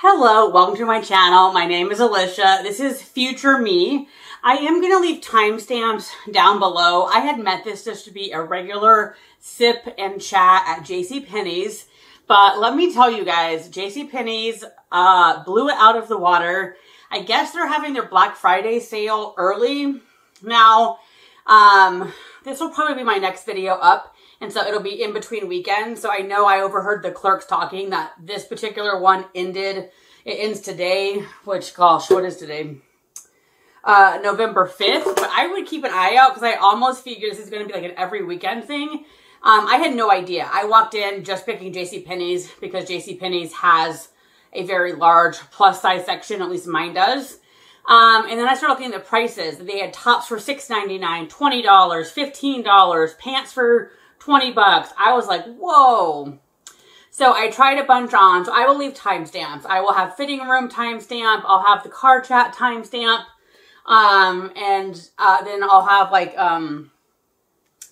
Hello, welcome to my channel. My name is Alicia. This is future me. I am going to leave timestamps down below. I had meant this just to be a regular sip and chat at JCPenney's, but let me tell you guys, JCPenney's blew it out of the water. I guess they're having their Black Friday sale early. Now, this will probably be my next video up. And so it'll be in between weekends. So I know I overheard the clerks talking that this particular one ended. It ends today, which, gosh, what is today? November 5th. But I would keep an eye out because I almost figured this is going to be like an every weekend thing. I had no idea. I walked in just picking JCPenney's because JCPenney's has a very large plus size section, at least mine does. And then I started looking at the prices. They had tops for $6.99, $20, $15, pants for 20 bucks. I was like, whoa. So I tried a bunch on. So I will leave timestamps. I will have fitting room timestamp. I'll have the car chat timestamp. Then I'll have like an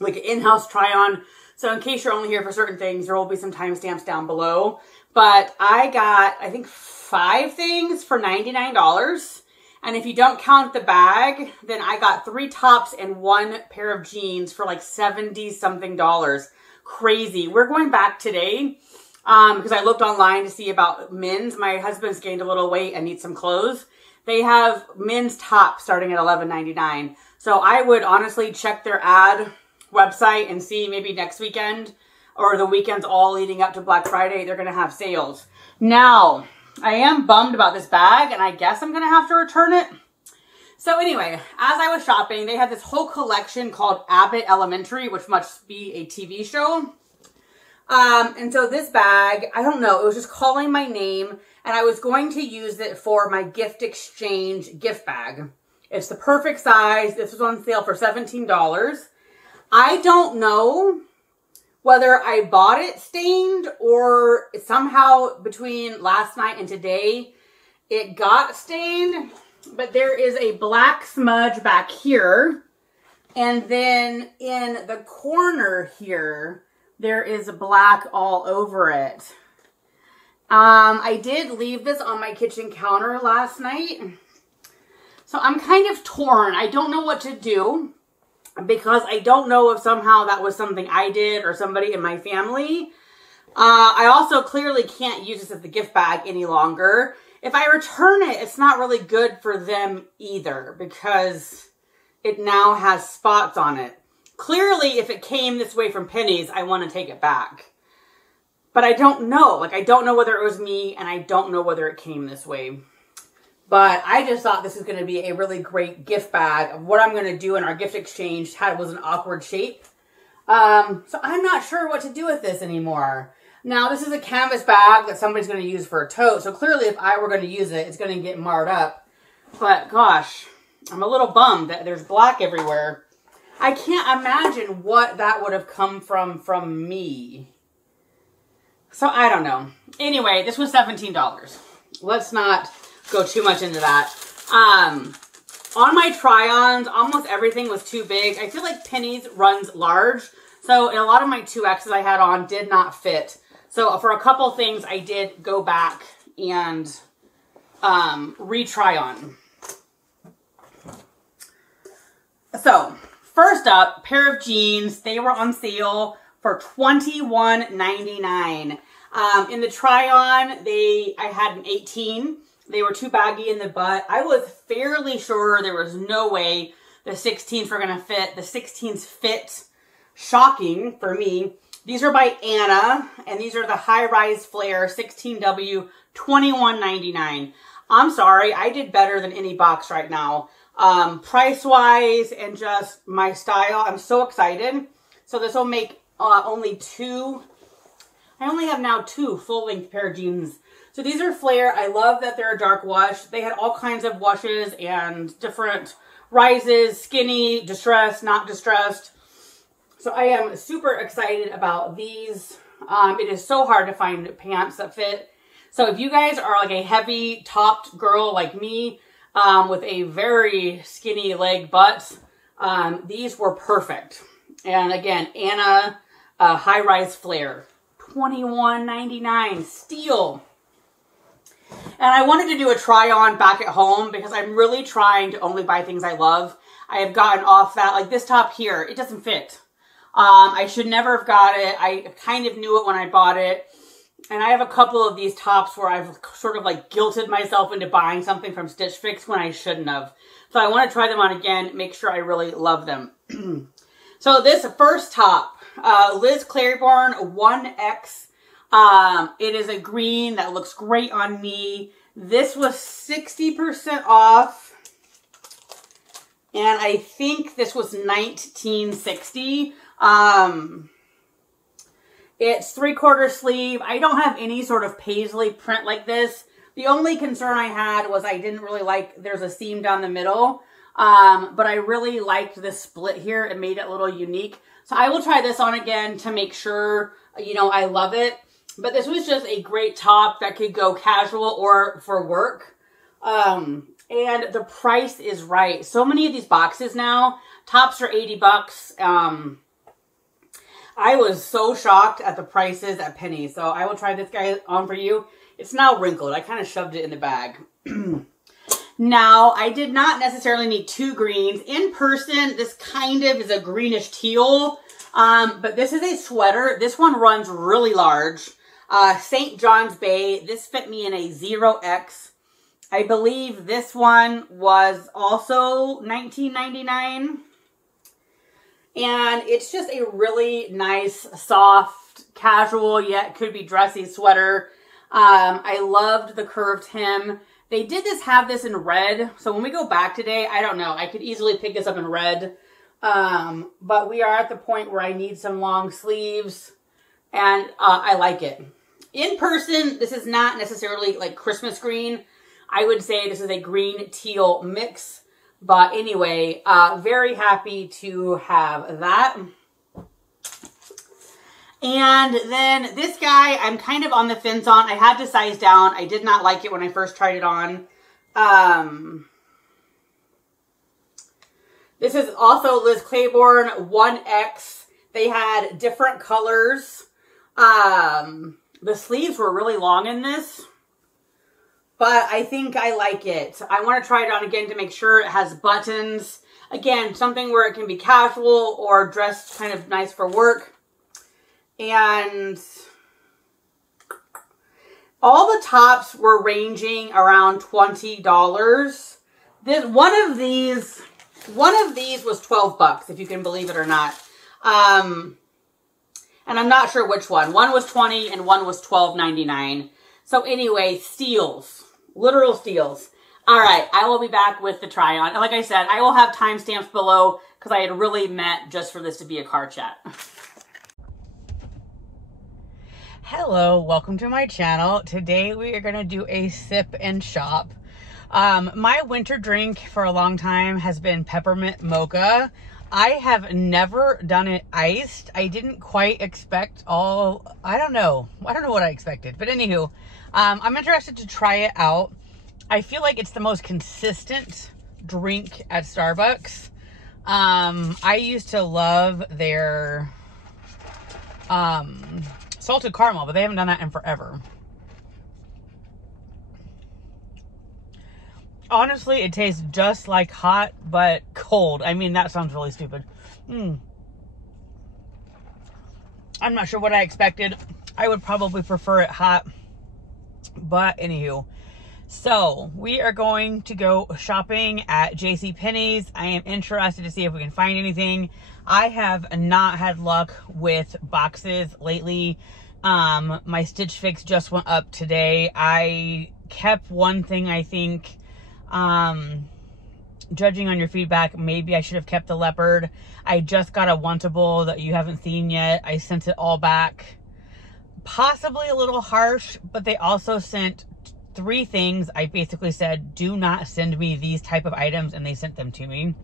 in-house try on. So in case you're only here for certain things, there will be some timestamps down below. But I got, I think, 5 things for $99. And if you don't count the bag, then I got 3 tops and 1 pair of jeans for like $70-something. Crazy. We're going back today because I looked online to see about men's. My husband's gained a little weight and needs some clothes. They have men's tops starting at $11.99. So I would honestly check their ad website and see maybe next weekend or the weekends all leading up to Black Friday, they're going to have sales. Now, I am bummed about this bag, and I guess I'm going to have to return it. So anyway, as I was shopping, they had this whole collection called Abbott Elementary, which must be a TV show. And so this bag, I don't know, it was just calling my name, and I was going to use it for my gift exchange gift bag. It's the perfect size. This was on sale for $17. I don't know whether I bought it stained or somehow between last night and today it got stained, but there is a black smudge back here. And then in the corner here, there is black all over it. I did leave this on my kitchen counter last night. So I'm kind of torn. I don't know what to do, because I don't know if somehow that was something I did or somebody in my family. I also clearly can't use this as the gift bag any longer. If I return it, it's not really good for them either because it now has spots on it. Clearly, if it came this way from Penny's, I want to take it back. But I don't know. Like, I don't know whether it was me, and I don't know whether it came this way. But I just thought this was going to be a really great gift bag of what I'm going to do in our gift exchange. Had it was an awkward shape. So I'm not sure what to do with this anymore. Now, this is a canvas bag that somebody's going to use for a tote. So clearly, if I were going to use it, it's going to get marred up. But gosh, I'm a little bummed that there's black everywhere. I can't imagine what that would have come from me. So I don't know. Anyway, this was $17. Let's not go too much into that. On my try-ons, almost everything was too big. I feel like Penny's runs large. So a lot of my 2Xs I had on did not fit. So for a couple things, I did go back and retry on. So first up, pair of jeans. They were on sale for $21.99. In the try-on, I had an 18. They were too baggy in the butt. I was fairly sure there was no way the 16s were going to fit. The 16s fit. Shocking for me. These are by Anna, and these are the high-rise flare 16W, $21.99. I'm sorry, I did better than any box right now. Price-wise and just my style, I'm so excited. So this will make only 2. I only have now 2 full-length pair of jeans. So these are flare. I love that they're a dark wash. They had all kinds of washes and different rises, skinny, distressed, not distressed. So I am super excited about these. It is so hard to find pants that fit. So if you guys are like a heavy topped girl like me with a very skinny leg butt, these were perfect. And again, Anna high-rise flare, $21.99, steal. And I wanted to do a try on back at home because I'm really trying to only buy things I love. I have gotten off that, like this top here, it doesn't fit. I should never have got it. I kind of knew it when I bought it. And I have a couple of these tops where I've sort of like guilted myself into buying something from Stitch Fix when I shouldn't have. So I want to try them on again, make sure I really love them. So this first top, Liz Claiborne 1X. It is a green that looks great on me. This was 60% off. And I think this was $19.60. It's 3/4 sleeve. I don't have any sort of paisley print like this. The only concern I had was I didn't really like, there's a seam down the middle. But I really liked this split here. It made it a little unique. So I will try this on again to make sure, you know, I love it. But this was just a great top that could go casual or for work. And the price is right. So many of these boxes now, tops are 80 bucks. I was so shocked at the prices at Penny. So I will try this guy on for you. It's now wrinkled. I kind of shoved it in the bag. Now, I did not necessarily need two greens. In person, this kind of is a greenish teal. But this is a sweater. This one runs really large. St. John's Bay. This fit me in a 0X. I believe this one was also $19.99. And it's just a really nice, soft, casual, yet could be dressy sweater. I loved the curved hem. They did have this in red. So when we go back today, I don't know. I could easily pick this up in red. But we are at the point where I need some long sleeves. And I like it. In person, this is not necessarily like Christmas green. I would say this is a green teal mix. But anyway, very happy to have that. And then this guy, I'm kind of on the fence on. I had to size down. I did not like it when I first tried it on. This is also Liz Claiborne 1X. They had different colors. The sleeves were really long in this. But I think I like it. I want to try it on again to make sure it has buttons. Again, something where it can be casual or dressed kind of nice for work. And all the tops were ranging around $20. One of these was 12 bucks, if you can believe it or not. And I'm not sure which one. One was 20 and one was $12.99. So anyway, steals. Literal steals. All right, I will be back with the try on. And like I said, I will have timestamps below because I had really meant just for this to be a car chat. Hello, welcome to my channel. Today we are going to do a sip and shop. My winter drink for a long time has been peppermint mocha. I have never done it iced. I didn't quite expect I don't know what I expected. But anywho, I'm interested to try it out. I feel like it's the most consistent drink at Starbucks. I used to love their salted caramel, but they haven't done that in forever. Honestly, it tastes just like hot, but cold. I mean, that sounds really stupid. I'm not sure what I expected. I would probably prefer it hot. But anywho, so we are going to go shopping at JCPenney's. I am interested to see if we can find anything. I have not had luck with boxes lately. My Stitch Fix just went up today. I kept one thing, I think. Judging on your feedback, maybe I should have kept the leopard. I just got a wantable that you haven't seen yet. I sent it all back. Possibly a little harsh, but they also sent 3 things. I basically said, do not send me these type of items, and they sent them to me.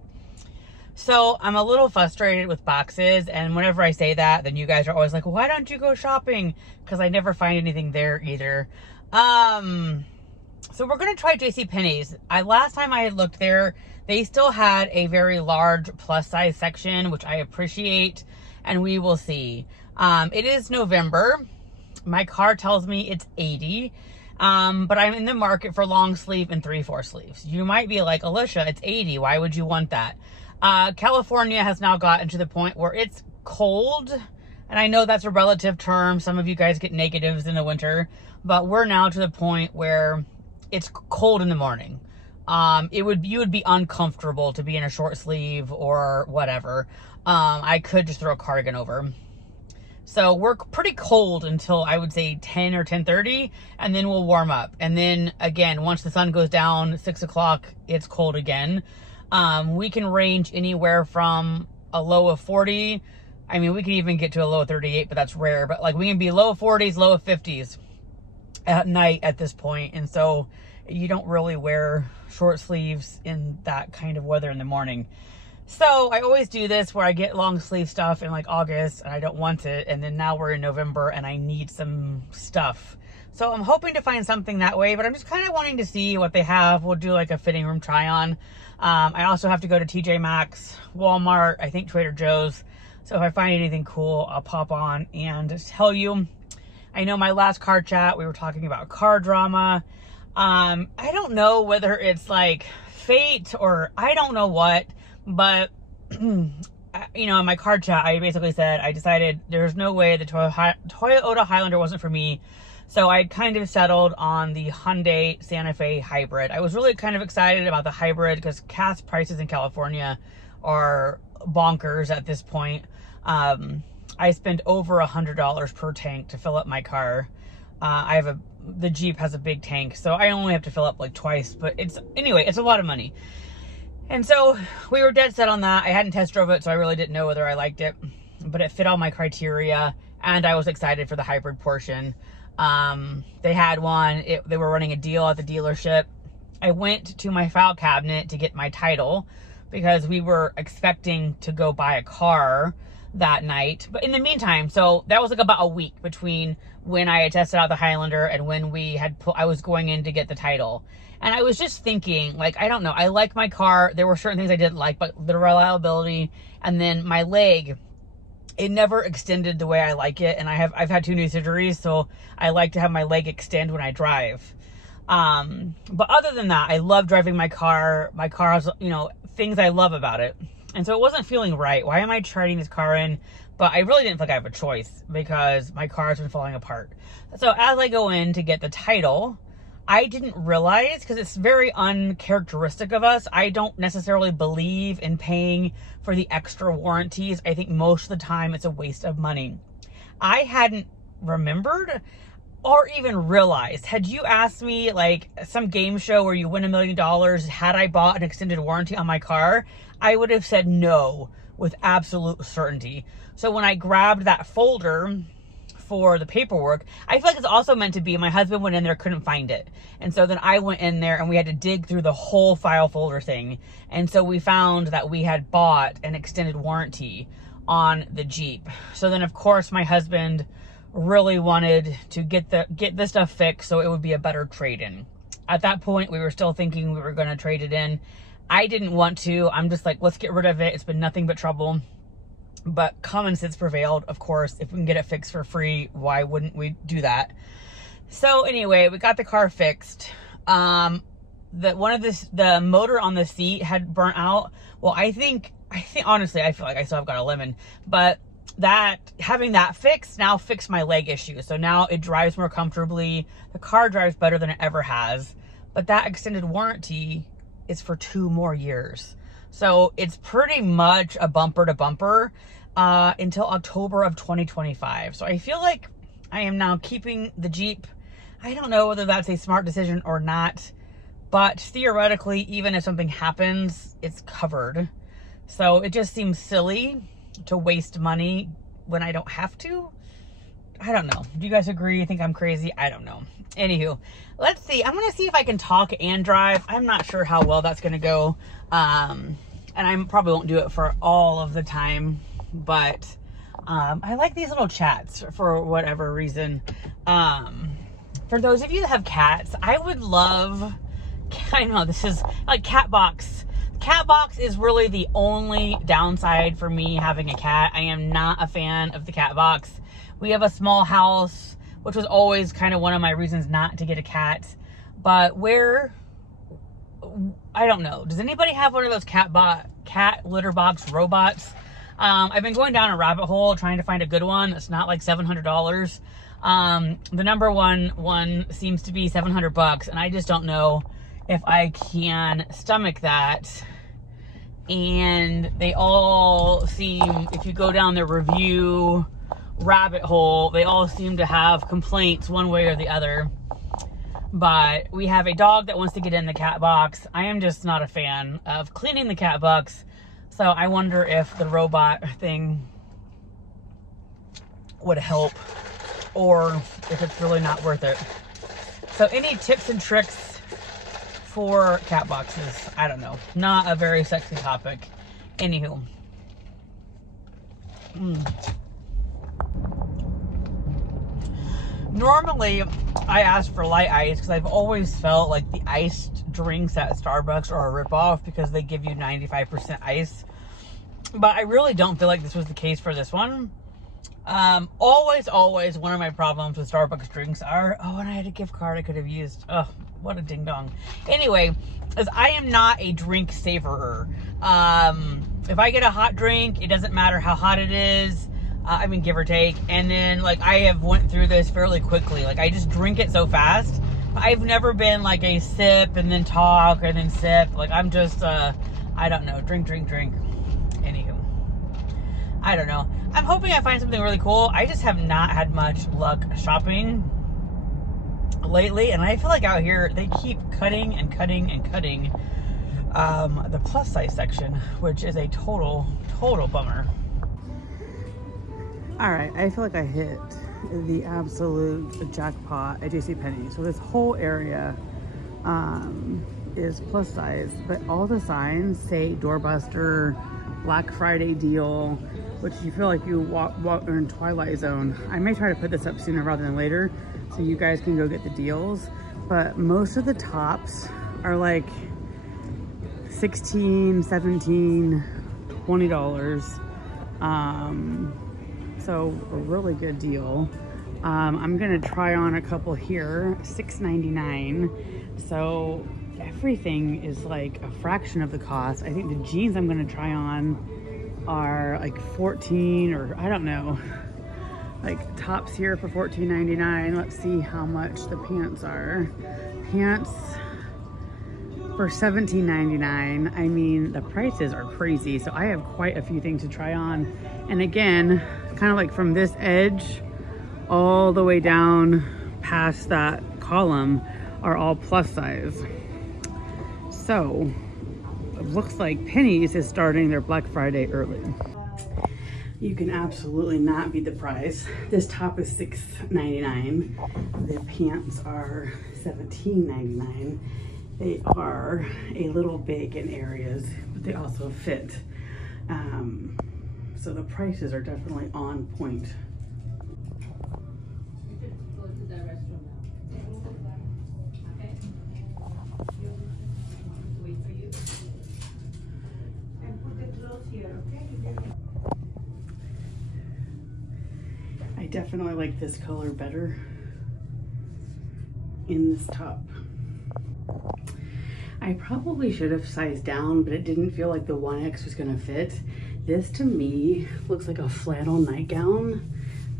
So I'm a little frustrated with boxes, and whenever I say that, then you guys are always like, why don't you go shopping? Because I never find anything there either. So we're going to try JCPenney's. Last time I had looked there, they still had a very large plus size section, which I appreciate, and we will see. It is November. My car tells me it's 80. But I'm in the market for long sleeve and 3/4 sleeves. You might be like, Alicia, it's 80. Why would you want that? California has now gotten to the point where it's cold. And I know that's a relative term. Some of you guys get negatives in the winter. But we're now to the point where it's cold in the morning. You would be uncomfortable to be in a short sleeve or whatever. I could just throw a cardigan over. So we're pretty cold until I would say 10 or 10:30, and then we'll warm up. And then again, once the sun goes down, 6 o'clock, it's cold again. We can range anywhere from a low of 40. I mean, we can even get to a low of 38, but that's rare. But like we can be low 40s, low 50s at night at this point. And so you don't really wear short sleeves in that kind of weather in the morning. So I always do this where I get long sleeve stuff in like August and I don't want it. And then now we're in November and I need some stuff. So I'm hoping to find something that way, but I'm just kind of wanting to see what they have. We'll do like a fitting room try on. I also have to go to TJ Maxx, Walmart, I think Trader Joe's. So if I find anything cool, I'll pop on and tell you. I know my last car chat, we were talking about car drama. I don't know whether it's like fate or I don't know what, but you know, in my car chat, I basically said, I decided there's no way the Toyota Highlander wasn't for me. So I kind of settled on the Hyundai Santa Fe hybrid. I was really kind of excited about the hybrid because gas prices in California are bonkers at this point. I spend over $100 per tank to fill up my car. The Jeep has a big tank, so I only have to fill up like twice, but anyway, it's a lot of money. And so we were dead set on that. I hadn't test drove it, so I really didn't know whether I liked it, but it fit all my criteria and I was excited for the hybrid portion. They had one, they were running a deal at the dealership. I went to my file cabinet to get my title because we were expecting to go buy a car that night. But in the meantime, so that was like about a week between when I had tested out the Highlander and when I was going in to get the title. And I was just thinking, like, I don't know, I like my car. There were certain things I didn't like, but the reliability and then my leg, it never extended the way I like it. And I've had 2 knee surgeries, so I like to have my leg extend when I drive. But other than that, I love driving my car. My car has, you know, things I love about it. And so it wasn't feeling right. Why am I trading this car in? But I really didn't feel like I have a choice because my car has been falling apart. So as I go in to get the title, I didn't realize, because it's very uncharacteristic of us, I don't necessarily believe in paying for the extra warranties. I think most of the time it's a waste of money. I hadn't remembered or even realized. Had you asked me, like, some game show where you win $1 million, had I bought an extended warranty on my car, I would have said no with absolute certainty. So when I grabbed that folder for the paperwork, I feel like it's also meant to be, my husband went in there, couldn't find it. And so then I went in there and we had to dig through the whole file folder thing. And so we found that we had bought an extended warranty on the Jeep. So then of course my husband really wanted to get the stuff fixed so it would be a better trade-in. At that point, we were still thinking we were going to trade it in. I didn't want to. I'm just like, let's get rid of it. It's been nothing but trouble. But common sense prevailed, of course. If we can get it fixed for free, why wouldn't we do that? So anyway, we got the car fixed. The motor on the seat had burnt out. Well, I think honestly, I feel like I still have got a lemon, but having that fixed now fixed my leg issue. So now it drives more comfortably. The car drives better than it ever has. But that extended warranty is for 2 more years. So it's pretty much a bumper to bumper until October of 2025. So I feel like I am now keeping the Jeep. I don't know whether that's a smart decision or not, but theoretically, even if something happens, it's covered. So it just seems silly to waste money when I don't have to. I don't know. Do you guys agree? You think I'm crazy? I don't know. Anywho, let's see. I'm going to see if I can talk and drive. I'm not sure how well that's going to go. And I probably won't do it for all of the time, but I like these little chats for whatever reason. For those of you that have cats, I would love, I know this is like CatBox. CatBox is really the only downside for me having a cat. I am not a fan of the CatBox. We have a small house. which was always kind of one of my reasons not to get a cat. But where, I don't know. Does anybody have one of those cat litter box robots? I've been going down a rabbit hole trying to find a good one that's not like $700. The number one seems to be $700, and I just don't know if I can stomach that. And they all seem, if you go down the review rabbit hole, they all seem to have complaints one way or the other. But we have a dog that wants to get in the cat box. I am just not a fan of cleaning the cat box. So I wonder if the robot thing would help, or if it's really not worth it. So any tips and tricks for cat boxes? I don't know. Not a very sexy topic. Anywho. Normally, I ask for light ice because I've always felt like the iced drinks at Starbucks are a ripoff because they give you 95% ice. But I really don't feel like this was the case for this one. Always one of my problems with Starbucks drinks are, oh, and I had a gift card I could have used. Oh, what a ding dong. Anyway, as I am not a drink savorer. If I get a hot drink, it doesn't matter how hot it is. I mean, give or take. And then, like, I have went through this fairly quickly. Like, I just drink it so fast. I've never been, like, a sip and then talk and then sip. Like, I'm just, I don't know. Drink. Anywho. I don't know. I'm hoping I find something really cool. I just have not had much luck shopping lately. And I feel like out here, they keep cutting the plus size section, which is a total bummer. All right, I feel like I hit the absolute jackpot at JCPenney. So this whole area is plus size, but all the signs say doorbuster, Black Friday deal, which you feel like you walk in Twilight Zone. I may try to put this up sooner rather than later so you guys can go get the deals, but most of the tops are like $16, $17, $20. So a really good deal. I'm gonna try on a couple here, $6.99. So everything is like a fraction of the cost. I think the jeans I'm gonna try on are like $14, or I don't know. Like tops here for $14.99. Let's see how much the pants are. Pants for $17.99. I mean, the prices are crazy. So I have quite a few things to try on. And again, kind of like from this edge all the way down past that column are all plus size. So it looks like Penny's is starting their Black Friday early. You can absolutely not beat the price. This top is $6.99. The pants are $17.99. They are a little big in areas, but they also fit. So the prices are definitely on point. I definitely like this color better in this top. I probably should have sized down, but it didn't feel like the 1X was gonna fit. This to me looks like a flannel nightgown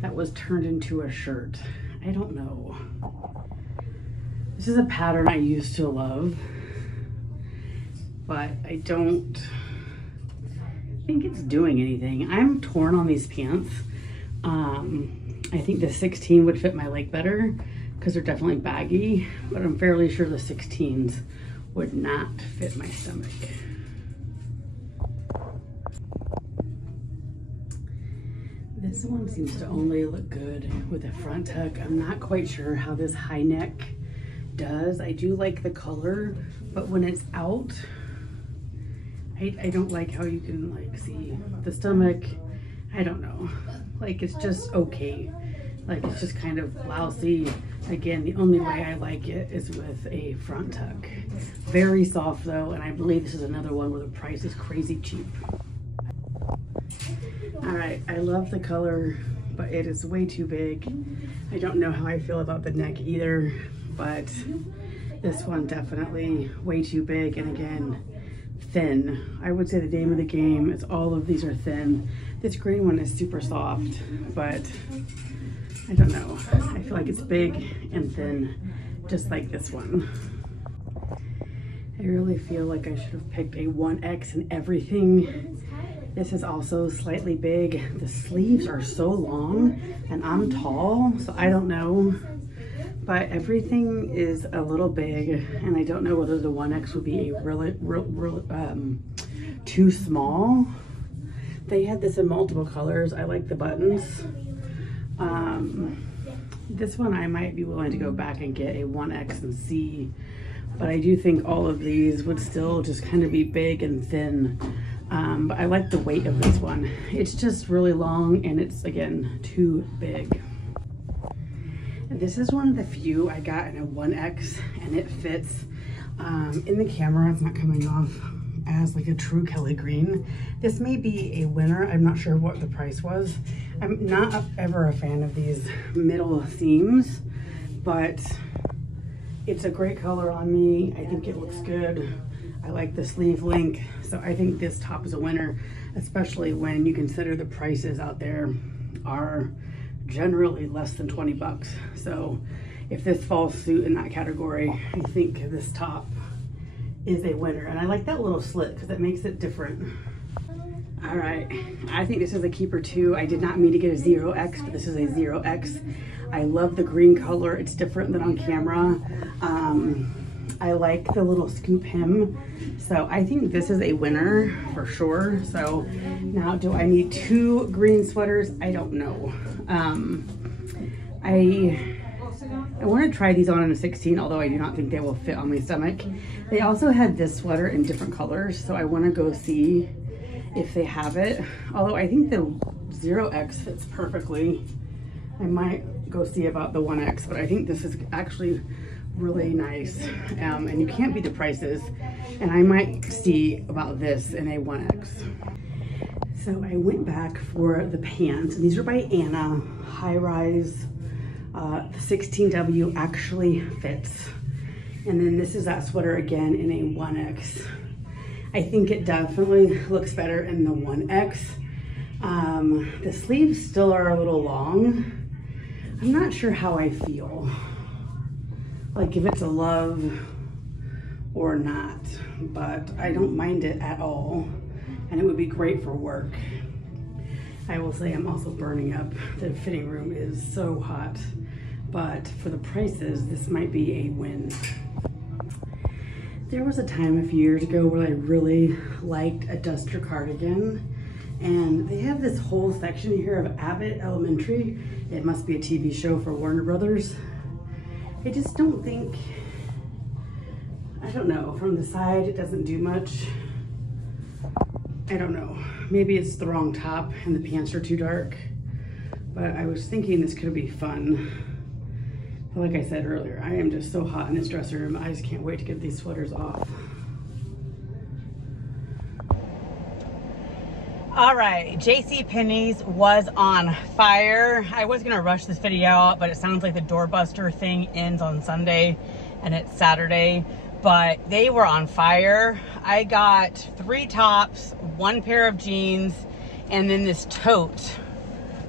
that was turned into a shirt. I don't know. This is a pattern I used to love, but I don't think it's doing anything. I'm torn on these pants. I think the 16 would fit my leg better because they're definitely baggy, but I'm fairly sure the 16s would not fit my stomach. This one seems to only look good with a front tuck. I'm not quite sure how this high neck does. I do like the color, but when it's out, I don't like how you can like see the stomach. I don't know. Like it's just okay. Like it's just kind of lousy. Again, the only way I like it is with a front tuck. Very soft though, and I believe this is another one where the price is crazy cheap. All right, I love the color, but it is way too big. I don't know how I feel about the neck either, but this one definitely way too big, and again, thin. I would say the name of the game is all of these are thin. This green one is super soft, but I don't know. I feel like it's big and thin, just like this one. I really feel like I should have picked a 1X in everything. This is also slightly big. The sleeves are so long and I'm tall, so I don't know. But everything is a little big, and I don't know whether the 1X would be a really too small. They had this in multiple colors. I like the buttons. This one I might be willing to go back and get a 1X and see, but I do think all of these would still just kind of be big and thin. But I like the weight of this one. It's just really long, and it's, again, too big. This is one of the few I got in a 1X, and it fits. In the camera, it's not coming off as like a true Kelly green. This may be a winner. I'm not sure what the price was. I'm not ever a fan of these middle seams, but it's a great color on me. I think it looks good. I like the sleeve length, so I think this top is a winner, especially when you consider the prices out there are generally less than 20 bucks. So if this falls suit in that category, I think this top is a winner. And I like that little slit because it makes it different. All right, I think this is a keeper too. I did not mean to get a 0X, but this is a 0X. I love the green color. It's different than on camera. I like the little scoop hem. So I think this is a winner for sure. So now, do I need 2 green sweaters? I don't know. I want to try these on in a 16, although I do not think they will fit on my stomach. They also had this sweater in different colors, so I want to go see if they have it. Although I think the 0X fits perfectly. I might go see about the 1X, but I think this is actually really nice. And you can't beat the prices. And I might see about this in a 1X. So I went back for the pants, and these are by Anna, high rise. The 16W actually fits. And then this is that sweater again in a 1X. I think it definitely looks better in the 1X. The sleeves still are a little long. I'm not sure how I feel. Like if it's a love or not, but I don't mind it at all. And it would be great for work. I will say I'm also burning up. The fitting room is so hot, but for the prices, this might be a win. There was a time a few years ago where I really liked a duster cardigan, and they have this whole section here of Abbott Elementary. It must be a TV show for Warner Brothers. I just don't think, I don't know, from the side it doesn't do much. I don't know, maybe it's the wrong top and the pants are too dark, but I was thinking this could be fun. But like I said earlier, I am just so hot in this dressing room. I just can't wait to get these sweaters off. All right, JCPenney's was on fire. I was gonna rush this video out, but it sounds like the doorbuster thing ends on Sunday and it's Saturday, but they were on fire. I got 3 tops, 1 pair of jeans, and then this tote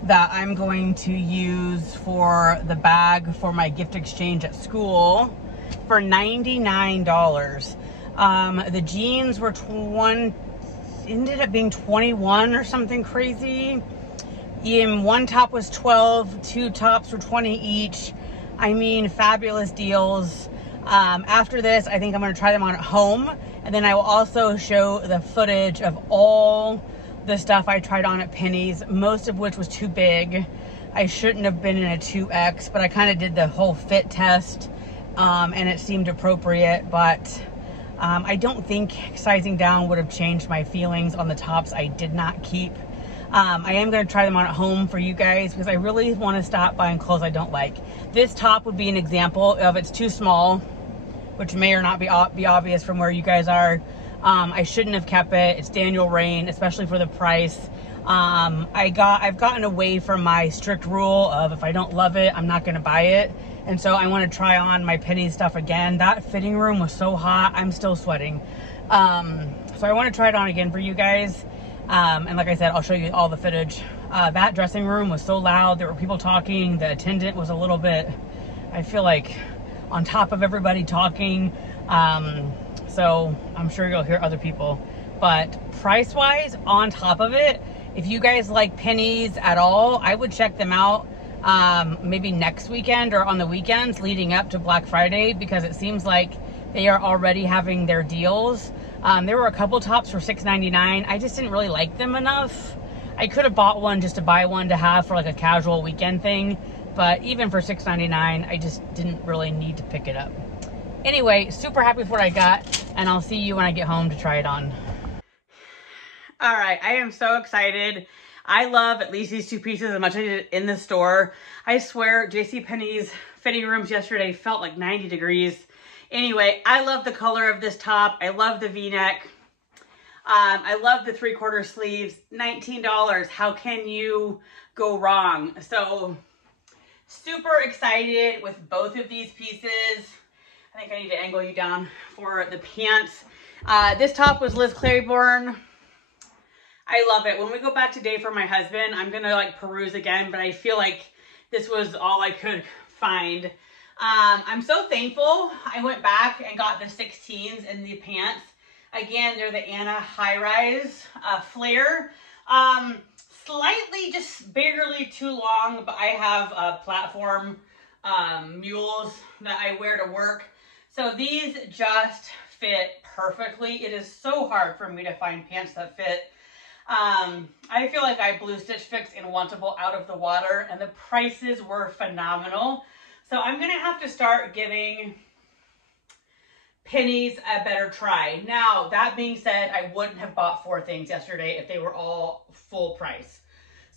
that I'm going to use for the bag for my gift exchange at school for $99. The jeans were ended up being 21 or something crazy. And 1 top was 12, 2 tops were 20 each. I mean, fabulous deals. After this, I think I'm gonna try them on at home, and then I will also show the footage of all the stuff I tried on at Penny's, most of which was too big. I shouldn't have been in a 2X, but I kind of did the whole fit test, and it seemed appropriate, but I don't think sizing down would have changed my feelings on the tops I did not keep. I am going to try them on at home for you guys because I really want to stop buying clothes I don't like. This top would be an example of it's too small, which may or not be obvious from where you guys are. I shouldn't have kept it. It's Daniel Rain, especially for the price. I've gotten away from my strict rule of if I don't love it, I'm not going to buy it. And so I want to try on my Penneys stuff again. That fitting room was so hot. I'm still sweating. So I want to try it on again for you guys. And like I said, I'll show you all the footage. That dressing room was so loud. There were people talking. The attendant was a little bit, I feel like, on top of everybody talking. So I'm sure you'll hear other people. But price-wise, on top of it, if you guys like Penneys at all, I would check them out maybe next weekend or on the weekends leading up to Black Friday, because it seems like they are already having their deals. There were a couple tops for $6.99. I just didn't really like them enough. I could have bought one just to buy one to have for like a casual weekend thing, but even for $6.99, I just didn't really need to pick it up. Anyway, super happy with what I got, and I'll see you when I get home to try it on. All right, I am so excited. I love at least these two pieces as much as I did in the store. I swear JCPenney's fitting rooms yesterday felt like 90 degrees. Anyway, I love the color of this top. I love the V-neck. I love the 3/4 sleeves. $19. How can you go wrong? So super excited with both of these pieces. I think I need to angle you down for the pants. This top was Liz Claiborne. I love it. When we go back today for my husband, I'm going to like peruse again, but I feel like this was all I could find. I'm so thankful I went back and got the 16s in the pants. Again, they're the Anna High Rise flare. Slightly, just barely too long, but I have platform mules that I wear to work. So these just fit perfectly. It is so hard for me to find pants that fit. I feel like I blew Stitch Fix and Wantable out of the water, and the prices were phenomenal. So I'm going to have to start giving Penneys a better try. Now, that being said, I wouldn't have bought 4 things yesterday if they were all full price.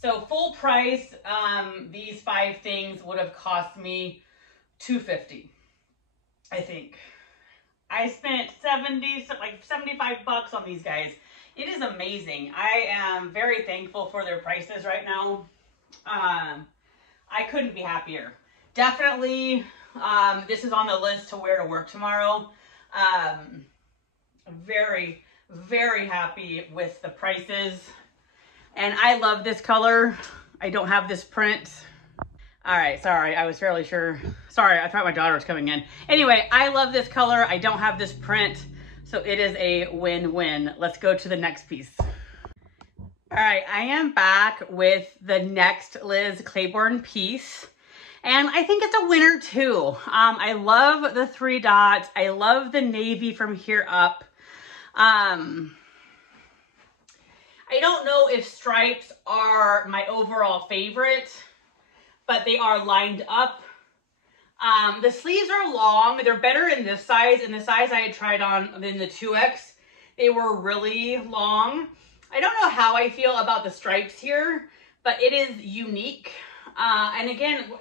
So full price, these 5 things would have cost me $250, I think. I spent like 75 bucks on these guys. It is amazing. I am very thankful for their prices right now. I couldn't be happier. Definitely, this is on the list to wear to work tomorrow. Very, very happy with the prices. And I love this color. I don't have this print. All right, sorry, I was fairly sure. Sorry, I thought my daughter was coming in. Anyway, I love this color. I don't have this print. So it is a win-win. Let's go to the next piece. All right, I am back with the next Liz Claiborne piece. And I think it's a winner too. I love the 3 dots. I love the navy from here up. I don't know if stripes are my overall favorite, but they are lined up. The sleeves are long. They're better in this size. In the size I had tried on in the 2X, they were really long. I don't know how I feel about the stripes here, but it is unique. And again,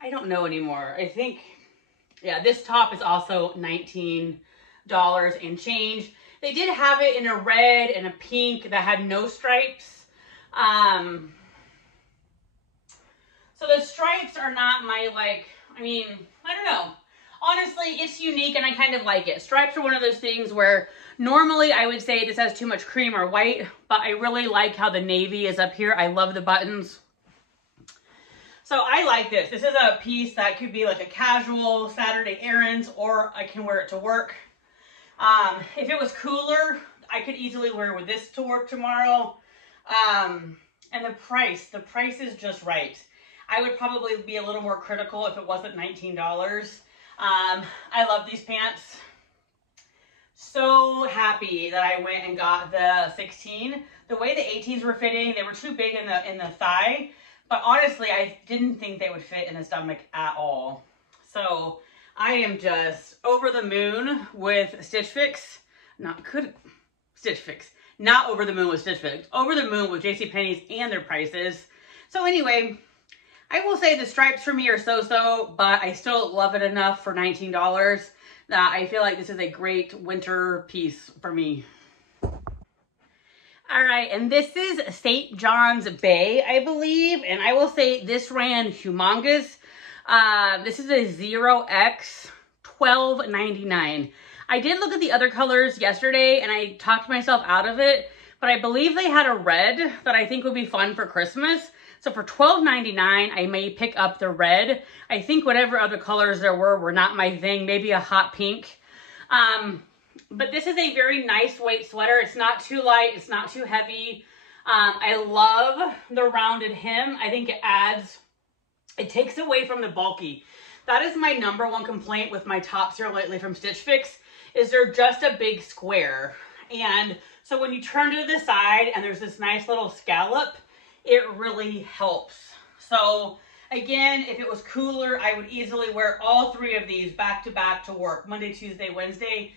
I don't know anymore. I think, yeah, this top is also $19 and change. They did have it in a red and a pink that had no stripes. So the stripes are not my, like, I mean, I don't know. Honestly, it's unique and I kind of like it. Stripes are one of those things where normally I would say this has too much cream or white, but I really like how the navy is up here. I love the buttons. So I like this. This is a piece that could be like a casual Saturday errands, or I can wear it to work. If it was cooler, I could easily wear with this to work tomorrow. And the price is just right. I would probably be a little more critical if it wasn't $19. I love these pants. So happy that I went and got the 16. The way the 18s were fitting, they were too big in the thigh. But honestly, I didn't think they would fit in the stomach at all. So I am just over the moon with Stitch Fix. Not over the moon with Stitch Fix. Over the moon with JCPenney's and their prices. So anyway, I will say the stripes for me are so-so, but I still love it enough for $19 that I feel like this is a great winter piece for me. All right, and this is St. John's Bay, I believe, and I will say this ran humongous. This is a 0X, $12.99. I did look at the other colors yesterday, and I talked myself out of it, but I believe they had a red that I think would be fun for Christmas. So for $12.99, I may pick up the red. I think whatever other colors there were not my thing. Maybe a hot pink. But this is a very nice weight sweater. It's not too light. It's not too heavy. I love the rounded hem. I think it takes away from the bulky. That is my number one complaint with my tops here lately from Stitch Fix, is they're just a big square. And so when you turn to the side and there's this nice little scallop, it really helps. So again, if it was cooler, I would easily wear all three of these back to back to work, Monday, Tuesday, Wednesday.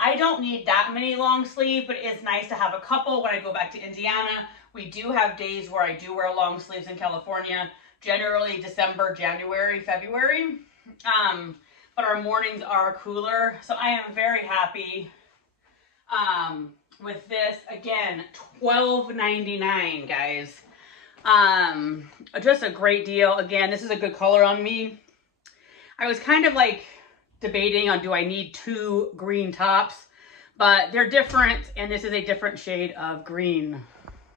I don't need that many long sleeve, but it's nice to have a couple when I go back to Indiana. We do have days where I do wear long sleeves in California, generally December, January, February. But our mornings are cooler. So I am very happy with this. Again, $12.99, guys. Just a great deal. Again, this is a good color on me. I was kind of like debating on, do I need two green tops? But they're different, and this is a different shade of green.